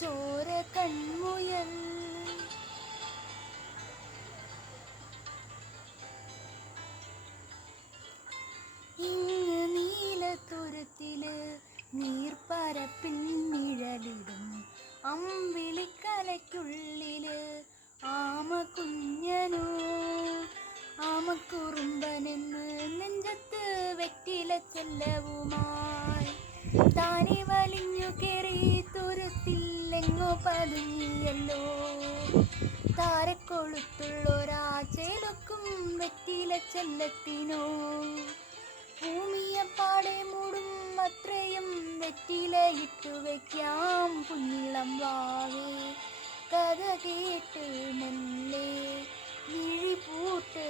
ചോര കൺമുയൽ ഇങ്ങ് നീലത്തുരുത്തില് നീർപ്പരപ്പിൽ നിഴലിടും അമ്പിളിക്കലയ്ക്കുള്ളില് ആമ കുഞ്ഞനോ ആമക്കുറുമ്പനെന്ന് നെഞ്ചത്ത് വെറ്റില ചെല്ലവുമായി താനെ വലിഞ്ഞു കയറി തുരുത്തില്ലെങ്ങോ പതുങ്ങിയല്ലോ. താരക്കൊളുത്തുള്ളൊരാചേലൊക്കും വെറ്റില ചെല്ലത്തിനോ ഭൂമിയെപ്പാടെ മൂടും അത്രയും വെറ്റില ഇട്ടു വയ്ക്കാം കുഞ്ഞിളം വാവേ. കഥ കേട്ട് മെല്ലെ വിഴി പൂട്ട്